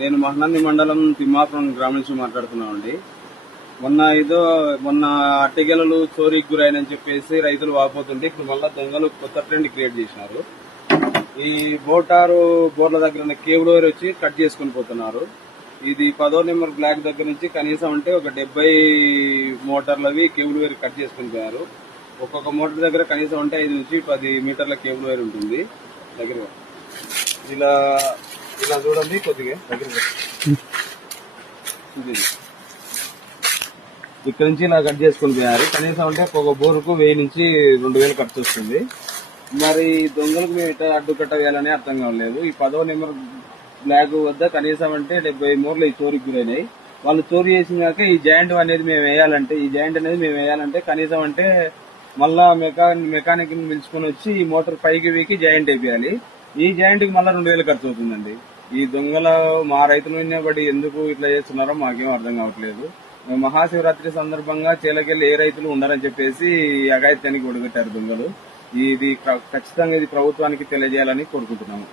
నేను మహనంది మండలం తిమ్మాపురం గ్రామం నుంచి మాట్లాడుతున్నామండి. మొన్న అట్టెగెలలు చోరీకి గురైనని చెప్పేసి రైతులు వాపోతుంటే ఇప్పుడు మళ్ళా దొంగలు కొత్త ట్రెండ్ క్రియేట్ చేసినారు. ఈ మోటారు బోర్ల దగ్గర ఉన్న కేబుల్ వైర్ వచ్చి కట్ చేసుకుని పోతున్నారు. ఇది 10వ నెంబర్ బ్లాక్ దగ్గర నుంచి కనీసం అంటే ఒక 70 మోటార్లవి కేబుల్ వైర్ కట్ చేసుకుని పోయారు. ఒక్కొక్క మోటార్ దగ్గర కనీసం అంటే 5 నుంచి 10 మీటర్ల కేబుల్ వైర్ ఉంటుంది. దగ్గర ఇలా ఇలా చూడండి, కొద్దిగా దగ్గర ఇక్కడ నుంచి ఇలా కట్ చేసుకుని పోయారు. కనీసం అంటే ఒక బోరుకు 1000 నుంచి 2000 ఖర్చు వస్తుంది. మరి దొంగలకు మేము ఇట్లా అడ్డుకట్ట వేయాలని అర్థం కావలేదు. ఈ 10వ నెంబర్ బ్లాక్ వద్ద కనీసం అంటే 70 మూరలు ఈ చోరీకి గురైనాయి. వాళ్ళు చోరీ చేసినాక ఈ జాయింట్ అనేది మేము వేయాలంటే కనీసం అంటే మళ్ళా మెకానిక్ పిలుచుకొని వచ్చి ఈ మోటార్ పైకి వీకి జాయింట్ వేయాలి. ఈ జాయింట్ కి మళ్ళీ 2000 ఖర్చు అవుతుందండి. ఈ దొంగల మా రైతుల మీద పడి ఎందుకు ఇట్లా చేస్తున్నారో మాకేం అర్థం కావట్లేదు. మహాశివరాత్రి సందర్భంగా చేలకెళ్ళి ఏ రైతులు ఉండరని చెప్పేసి అఘాయిత్యానికి ఒడిగట్టారు దొంగలు. ఇది ఖచ్చితంగా ఇది ప్రభుత్వానికి తెలియజేయాలని కోరుకుంటున్నాము.